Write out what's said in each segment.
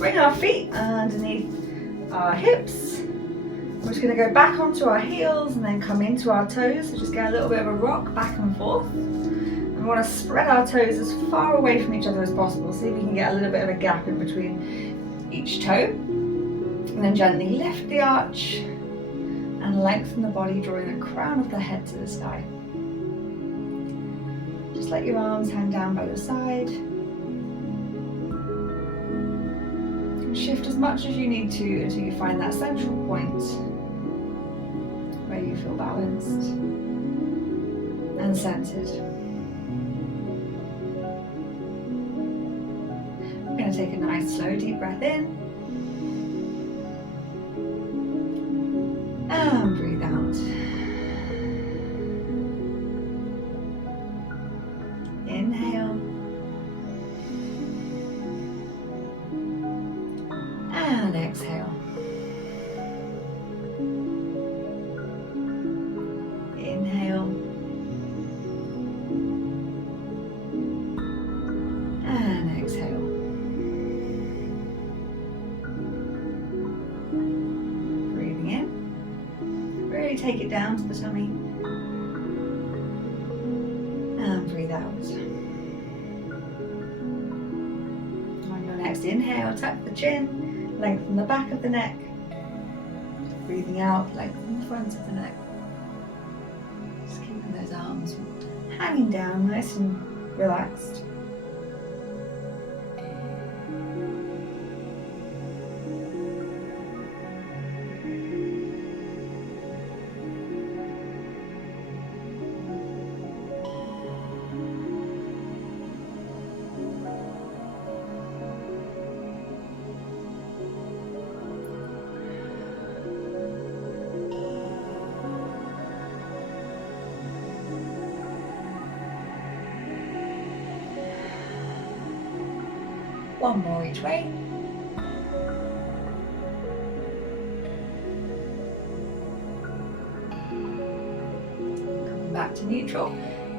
bring our feet underneath our hips. We're just going to go back onto our heels and then come into our toes. So just get a little bit of a rock back and forth. And we want to spread our toes as far away from each other as possible. See if we can get a little bit of a gap in between each toe. And then gently lift the arch and lengthen the body, drawing the crown of the head to the sky. Just let your arms hang down by your side. And shift as much as you need to until you find that central point where you feel balanced and centered. We're going to take a nice slow deep breath in and breathe out. Inhale and exhale. Inhale and exhale. Breathing in. Really take it down to the tummy. And breathe out. On your next inhale, tuck the chin, lengthen the back of the neck. Breathing out, lengthen the front of the neck. Just keeping those arms hanging down, nice and relaxed. One more each way. Coming back to neutral.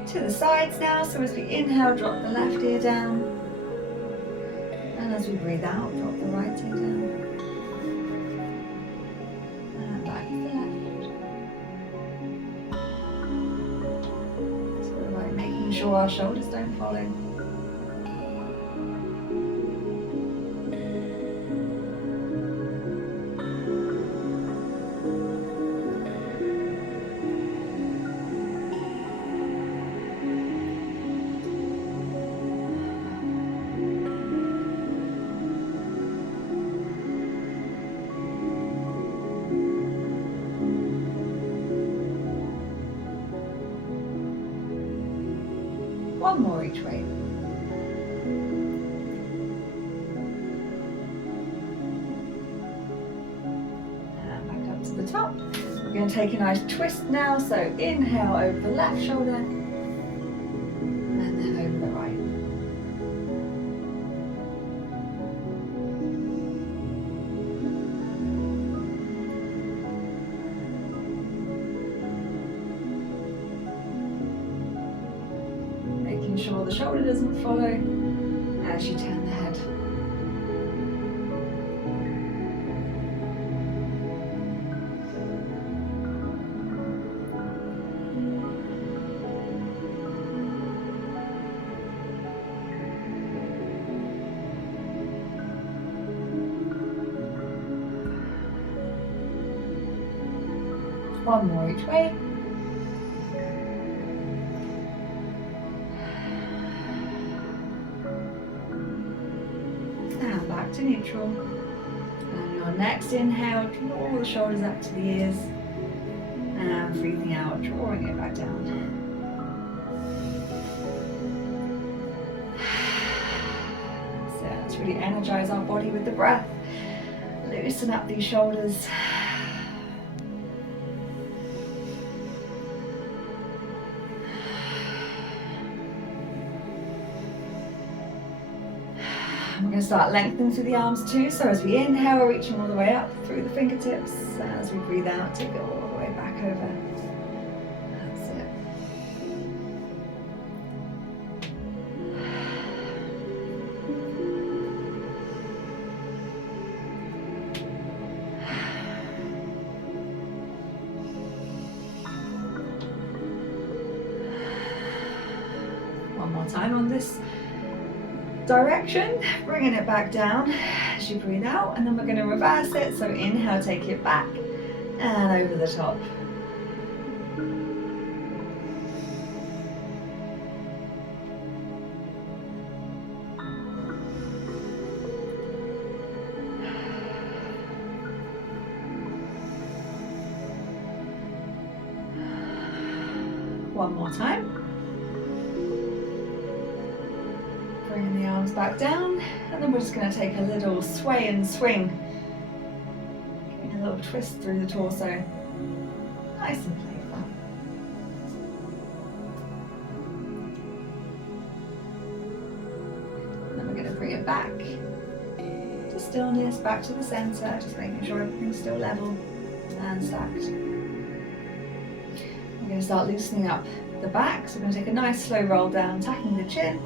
To the sides now, so as we inhale, drop the left ear down. And as we breathe out, drop the right ear down. And back to the left. So we're like making sure our shoulders don't follow. One more each way. And back up to the top. We're going to take a nice twist now. So inhale over the left shoulder and then over the right. Making sure the shoulder doesn't follow as you turn the head. One more each way. And back to neutral. And your next inhale, draw the shoulders up to the ears. And breathing out, drawing it back down. So let's really energize our body with the breath. Loosen up these shoulders. We're going to start lengthening through the arms too. So as we inhale, we're reaching all the way up through the fingertips. As we breathe out, take it all the way back over. That's it. more time on this direction, bringing it back down as you breathe out, and then we're going to reverse it. So inhale, take it back and over the top. One more time. Bringing the arms back down, and then we're just going to take a little sway and swing. Giving a little twist through the torso. Nice and playful. And then we're going to bring it back to stillness, back to the center, just making sure everything's still level and stacked. We're going to start loosening up the back, so we're going to take a nice slow roll down, tacking the chin,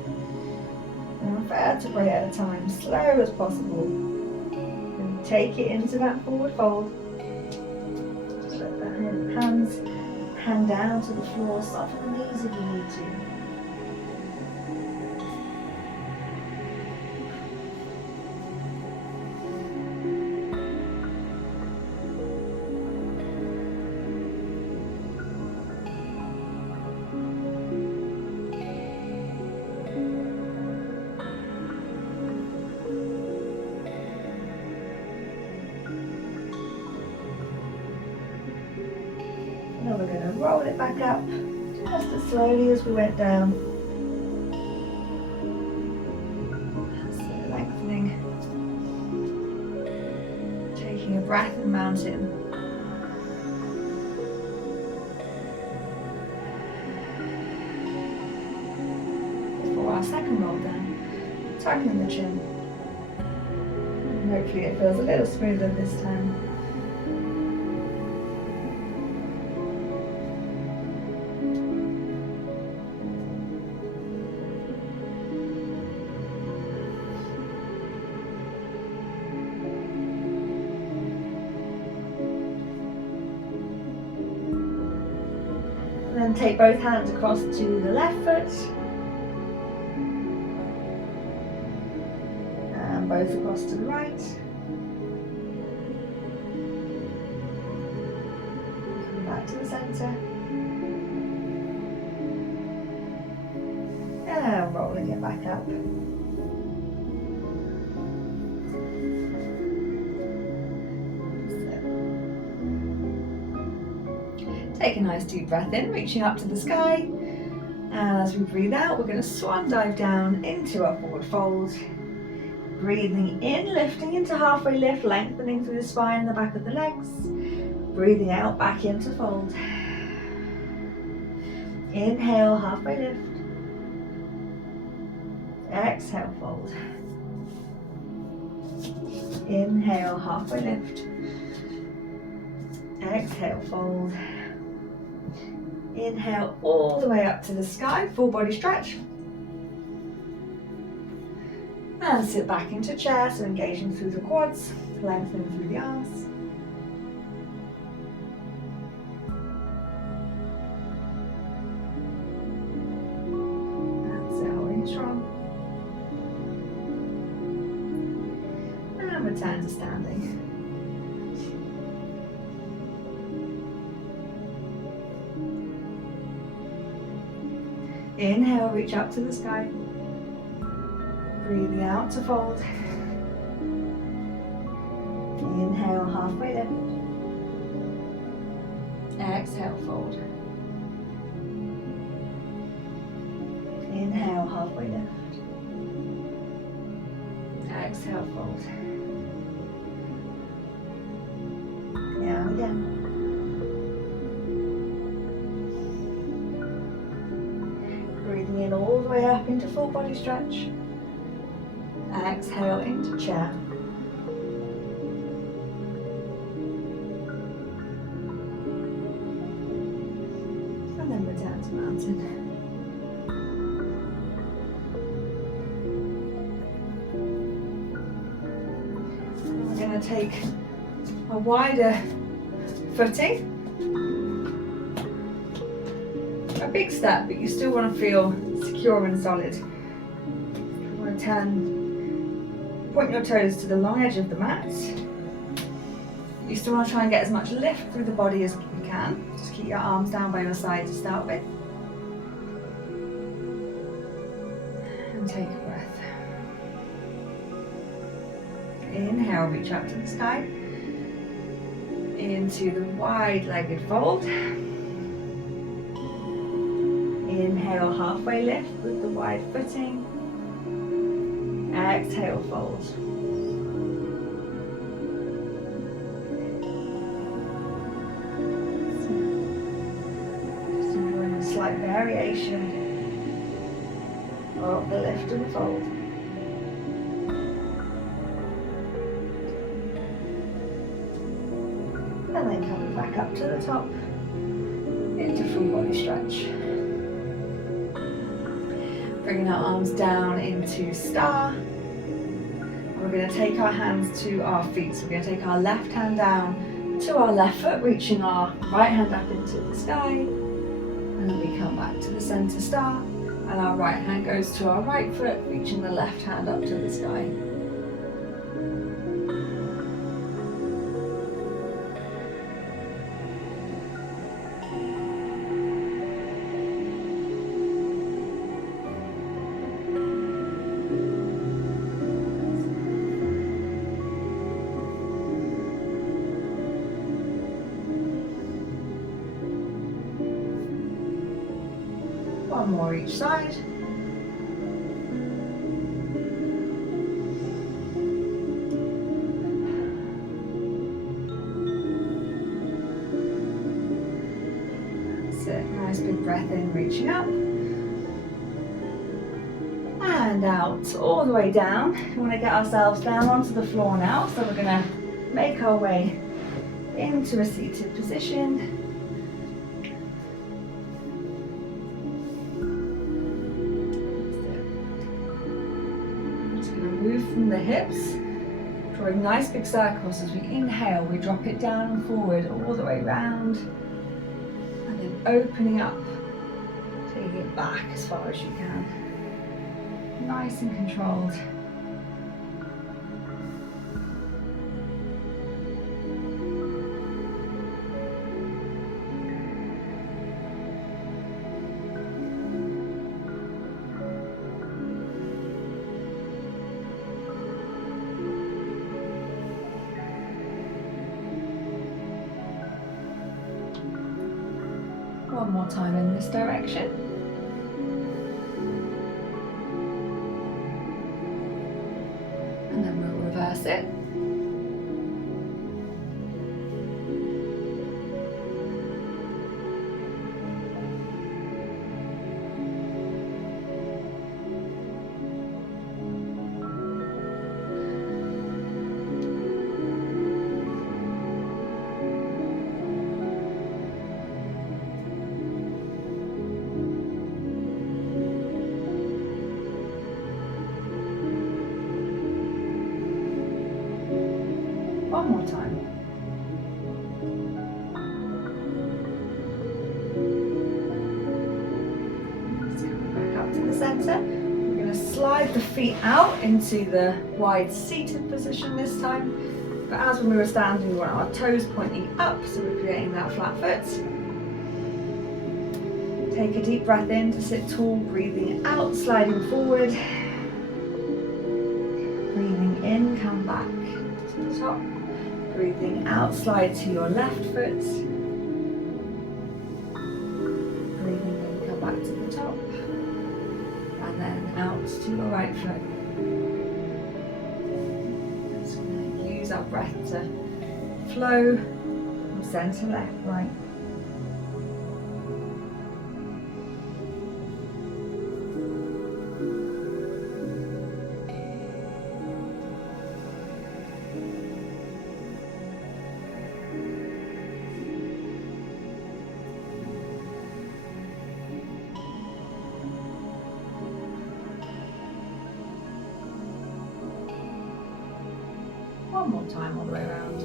and one vertebrae at a time, slow as possible. And take it into that forward fold. Just let the hands hang down to the floor, soften the knees if you need to. Now we're going to roll it back up just as slowly as we went down. So lengthening, taking a breath and mountain. For our second roll down, tucking the chin. And hopefully it feels a little smoother this time. Then take both hands across to the left foot and both across to the right. Come back to the centre and rolling it back up. Take a nice deep breath in, reaching up to the sky, and as we breathe out, we're going to swan dive down into our forward fold. Breathing in, lifting into halfway lift, lengthening through the spine and the back of the legs. Breathing out, back into fold. Inhale, halfway lift. Exhale, fold. Inhale, halfway lift. Exhale, fold. Inhale all the way up to the sky, full body stretch. And sit back into chair, so engaging through the quads, lengthening through the arms. That's it, holding strong. And return to standing. Inhale, reach up to the sky. Breathing out to fold. Inhale, halfway lift. Exhale, fold. Inhale, halfway lift. Exhale, fold. Now again. Breathing in all the way up into full body stretch. Exhale into chair. And then return to mountain. We're going to take a wider footing. A big step, but you still want to feel secure secure and solid. You want to point your toes to the long edge of the mat. You still want to try and get as much lift through the body as you can. Just keep your arms down by your side to start with. And take a breath. Inhale, reach up to the sky. Into the wide-legged fold. Inhale, halfway lift with the wide footing. Exhale, fold. Just enjoying a slight variation of the lift and fold. And then coming back up to the top into full body stretch. Bringing our arms down into star. And we're going to take our hands to our feet. So we're going to take our left hand down to our left foot, reaching our right hand up into the sky. And then we come back to the center star. And our right hand goes to our right foot, reaching the left hand up to the sky. One more each side. That's it. Nice big breath in, reaching up. And out, all the way down. We want to get ourselves down onto the floor now. So we're going to make our way into a seated position. From the hips, drawing nice big circles. As we inhale, we drop it down and forward all the way round, and then opening up, taking it back as far as you can. Nice and controlled. One more time in this direction. And then we'll reverse it. One more time. So back up to the center. We're going to slide the feet out into the wide seated position this time. But as when we were standing, we want our toes pointing up, so we're creating that flat foot. Take a deep breath in to sit tall, breathing out, sliding forward. Breathing in, come back to the top. Breathing out, slide to your left foot. Breathing in, come back to the top. And then out to your right foot. Just going to use our breath to flow from center, left, right. One more time all the way around.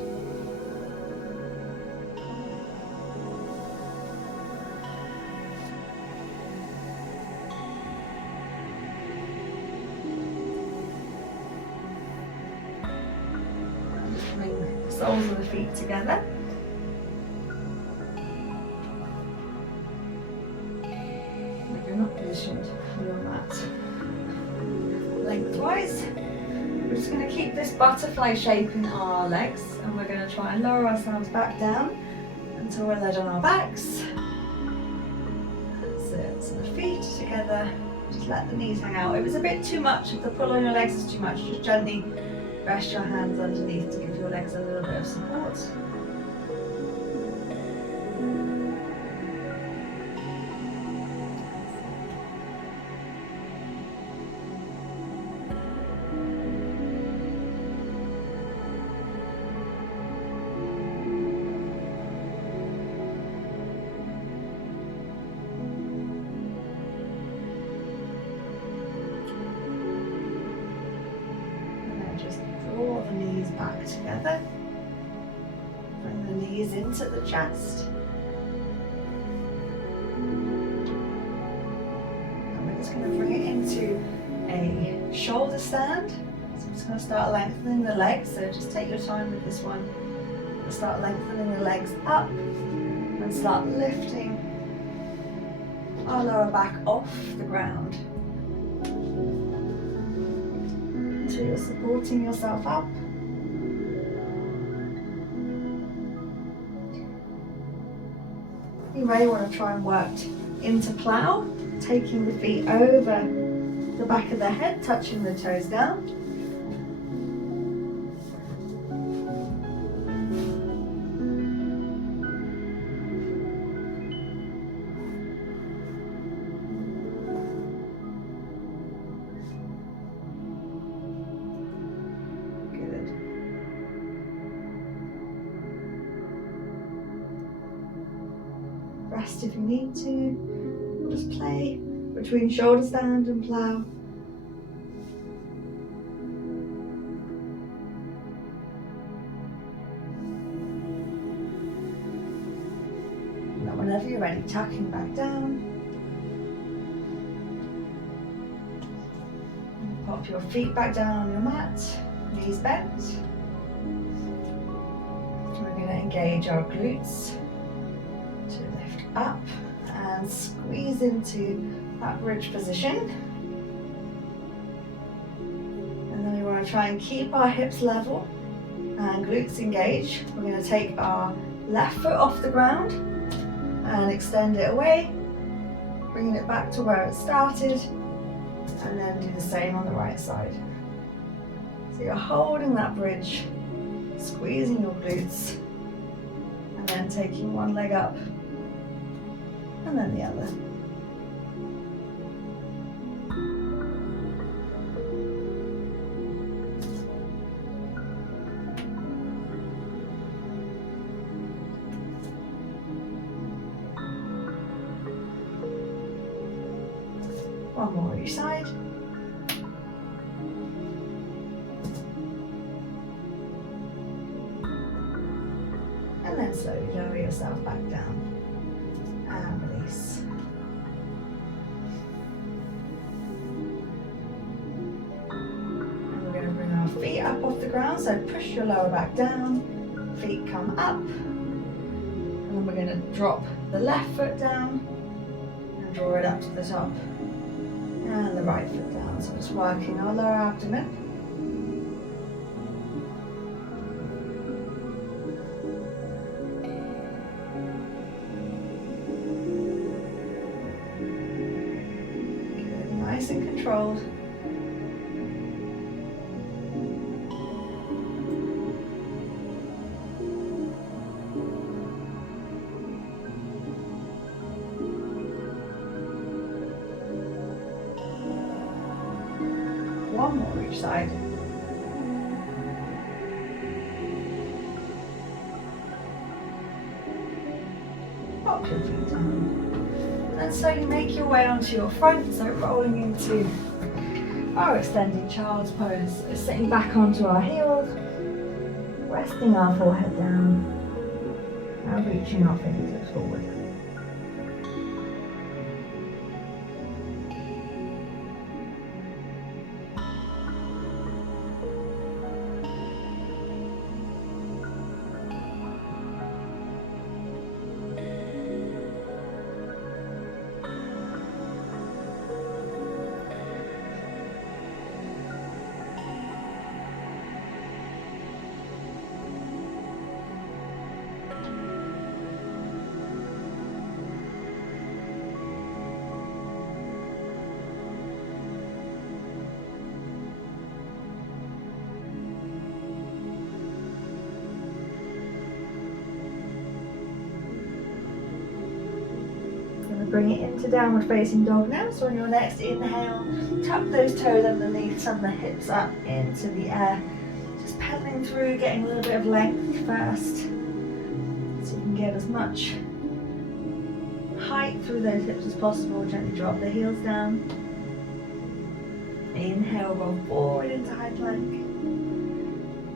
soles of the feet together. If you're not positioned on your mat lengthwise, we're just going to keep this butterfly shape in our legs, and we're going to try and lower ourselves back down until we're laid on our backs. That's it. So the feet together, just let the knees hang out. If it's a bit too much, if the pull on your legs is too much, just gently rest your hands underneath to give your legs a little bit of support. Draw the knees back together. Bring the knees into the chest. And we're just going to bring it into a shoulder stand. So I'm just going to start lengthening the legs. So just take your time with this one. Start lengthening the legs up and start lifting our lower back off the ground. So you're supporting yourself up. You may want to try and work into plow, taking the feet over the back of the head, touching the toes down. Rest if you need to. We'll just play between shoulder stand and plow. Now whenever you're ready, tucking back down. And pop your feet back down on your mat, knees bent. And we're going to engage our glutes. Up and squeeze into that bridge position. And then we want to try and keep our hips level and glutes engaged. We're going to take our left foot off the ground and extend it away, bringing it back to where it started, and then do the same on the right side. So you're holding that bridge, squeezing your glutes, and then taking one leg up and then the other. One more each side. And then slowly lower yourself back down. And release. And we're going to bring our feet up off the ground, so push your lower back down, feet come up, and then we're going to drop the left foot down and draw it up to the top, and the right foot down, so just working our lower abdomen. Nice and controlled. One more each side. Pop your feet down. And slowly make your way onto your front, so rolling into our extended child's pose. So sitting back onto our heels, resting our forehead down, and reaching our fingertips forward. bring it into downward facing dog now. So on your next inhale, tuck those toes underneath, send the hips up into the air. Just pedaling through, getting a little bit of length first. So you can get as much height through those hips as possible. Gently drop the heels down. Inhale, roll forward into high plank.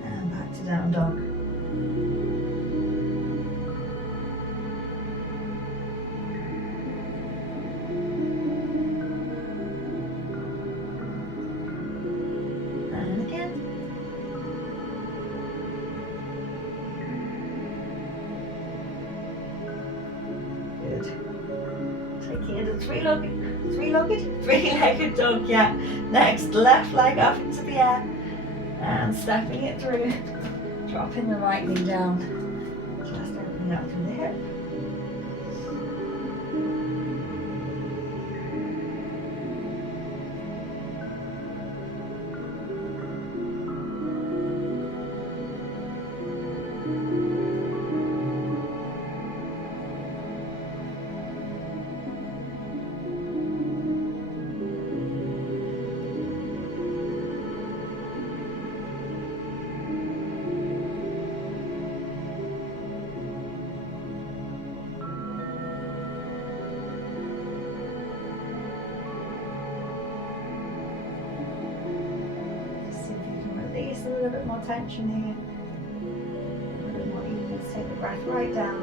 And back to down dog. Three-legged dog, yeah. Next, left leg up into the air and stepping it through. Dropping the right knee down. Just opening up through the hip. A little bit more tension here. A little bit more ease. Take the breath right down.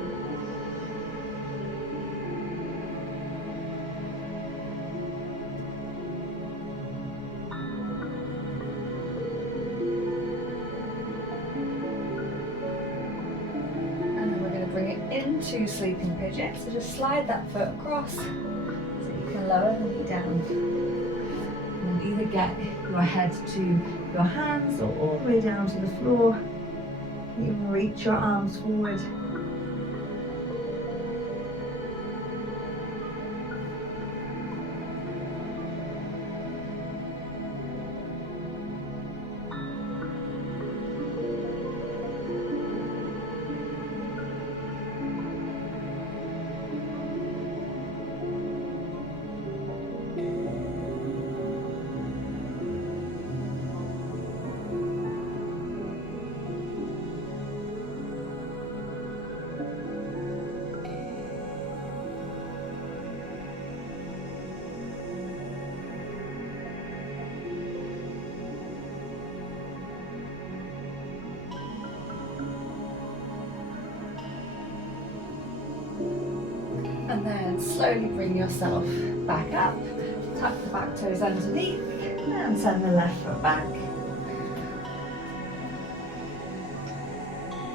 And then we're going to bring it into sleeping pigeon. So just slide that foot across so you can lower the knee down. And either get your head to your hands or all the way down to the floor. You can reach your arms forward. And then slowly bring yourself back up, tuck the back toes underneath and send the left foot back.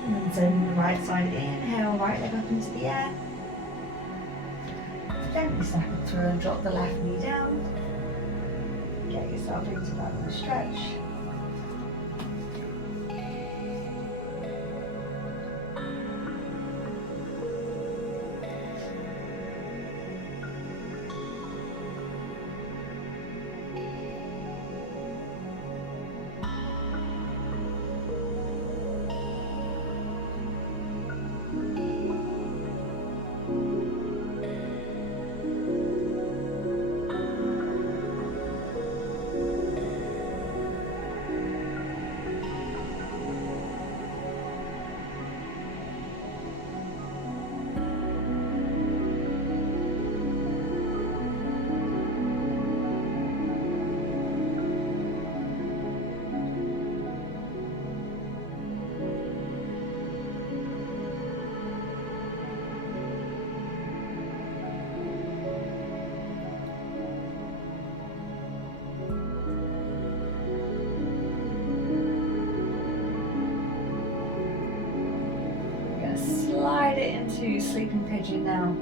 And then sending the right side, inhale, right leg up into the air. Gently step it through and drop the left knee down. Get yourself into that little stretch. Slide it into sleeping pigeon now.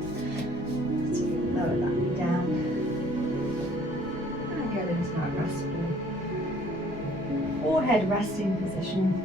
So you can lower that knee down. And go into that restful forehead resting position.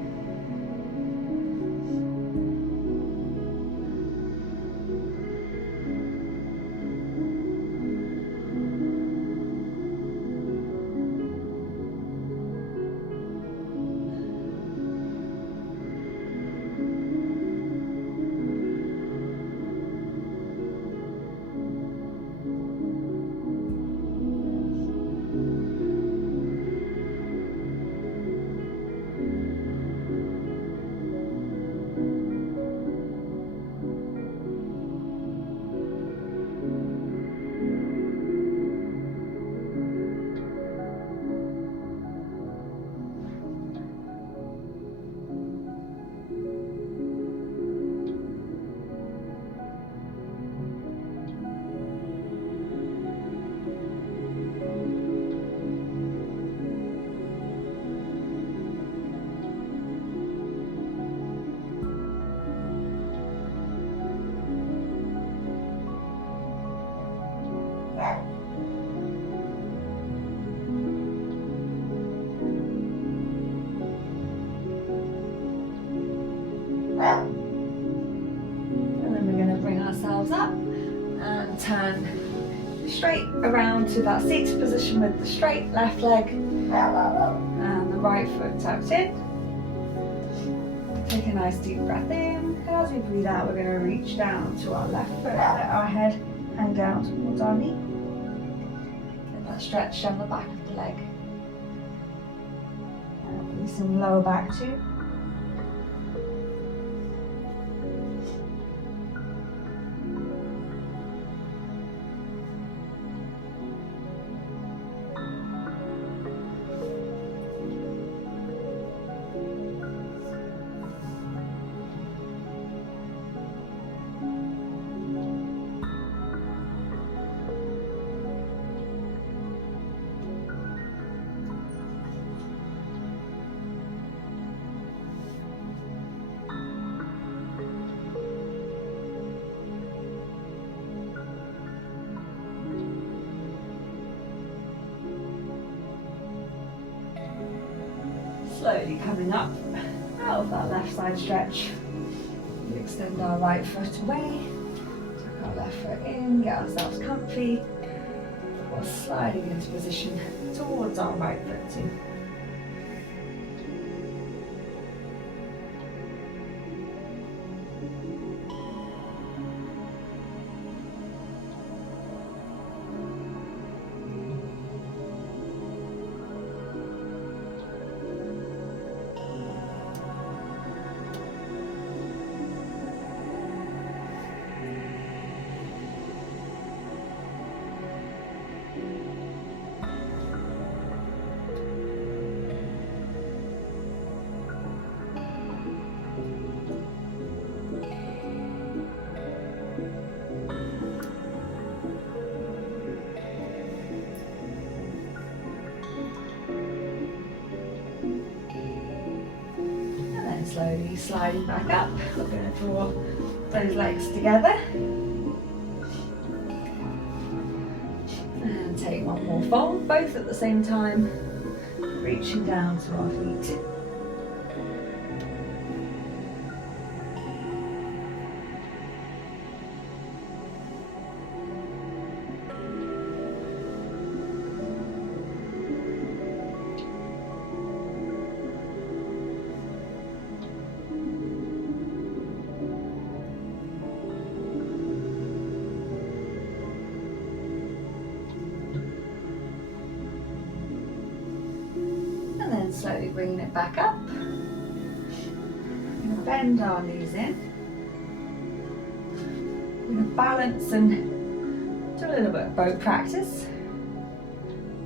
And then we're going to bring ourselves up and turn straight around to that seated position with the straight left leg and the right foot tucked in. Take a nice deep breath in, and as we breathe out, we're going to reach down to our left foot, let our head hang down towards our knee. Get that stretch down the back of the leg. And releasing lower back too. Slowly coming up out of that left side stretch. We extend our right foot away, tuck our left foot in, get ourselves comfy. We're sliding into position towards our right foot too. Slowly sliding back up, we're going to draw those legs together and take one more fold, both at the same time, reaching down to our feet. Slowly bringing it back up. We're going to bend our knees in. We're going to balance and do a little bit of boat practice.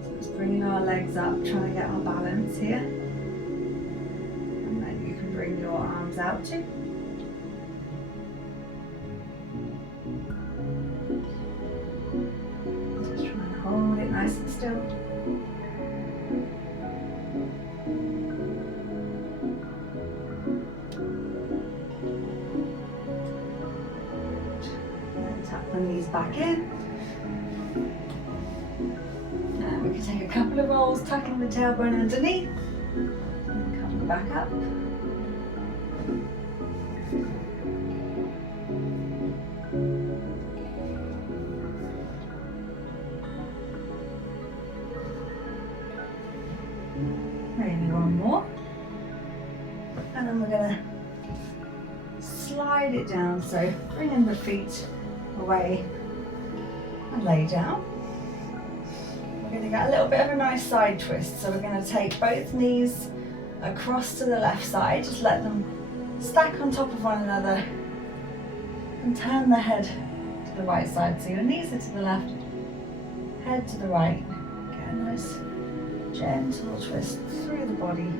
So just bringing our legs up, trying to get our balance here. And then you can bring your arms out too. Just trying to hold it nice and still. The knees back in. And we can take a couple of rolls, tucking the tailbone underneath. And coming back up. Maybe one more. And then we're going to slide it down. So bringing the feet away and lay down. We're going to get a little bit of a nice side twist, so we're going to take both knees across to the left side, just let them stack on top of one another and turn the head to the right side, so your knees are to the left, head to the right. Get a nice gentle twist through the body.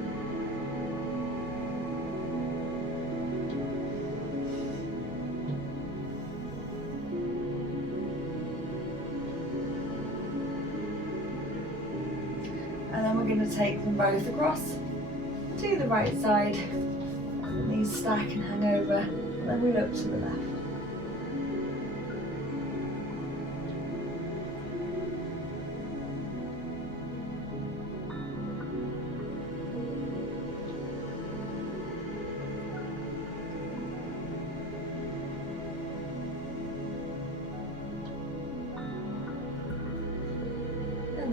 And then we're going to take them both across to the right side. The knees stack and hang over. And then we look to the left.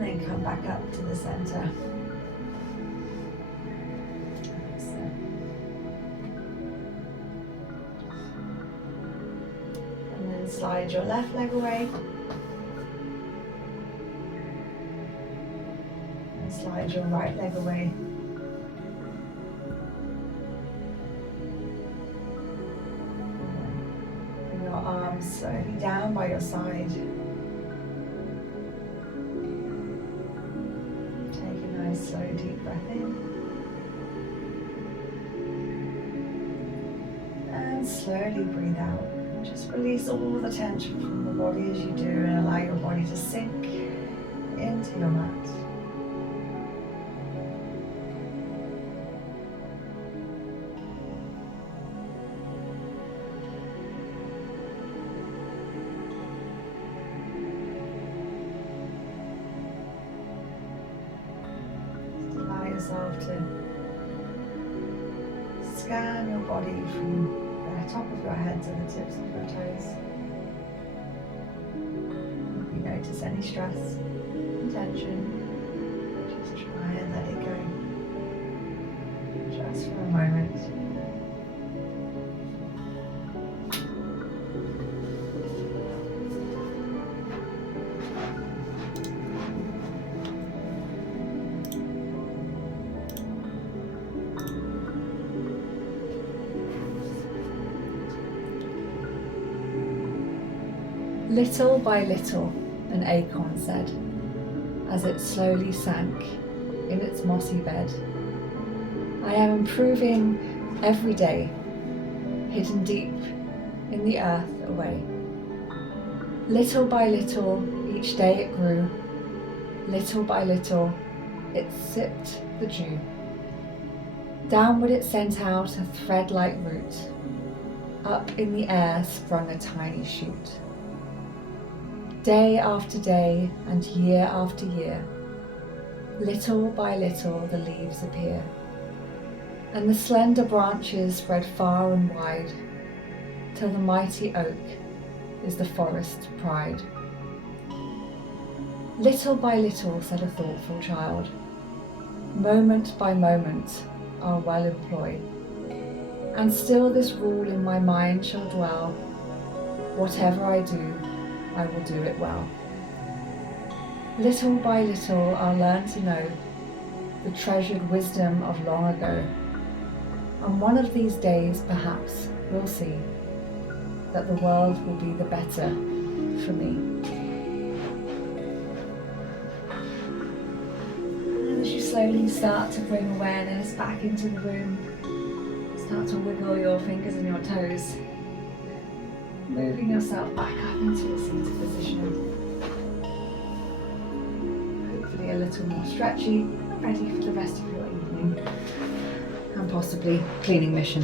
and then come back up to the center. And then slide your left leg away. And slide your right leg away. Bring your arms slowly down by your side. Slow deep breath in and slowly breathe out. Just release all the tension from the body as you do and allow your body to sink into your mat. To scan your body from the top of your head to the tips of your toes. If you notice any stress and tension, just try and let it go. Just for a moment. Little by little, an acorn said, as it slowly sank in its mossy bed. I am improving every day, hidden deep in the earth away. Little by little, each day it grew. Little by little, it sipped the dew. Downward it sent out a thread-like root. Up in the air sprung a tiny shoot. Day after day and year after year, little by little the leaves appear, and the slender branches spread far and wide, till the mighty oak is the forest's pride. Little by little, said a thoughtful child, moment by moment I'll well employ, and still this rule in my mind shall dwell, whatever I do, I will do it well. Little by little I'll learn to know the treasured wisdom of long ago, and one of these days perhaps we'll see that the world will be the better for me. And as you slowly start to bring awareness back into the room, start to wiggle your fingers and your toes, moving yourself back up into a seated position. Hopefully a little more stretchy, ready for the rest of your evening and possibly cleaning mission.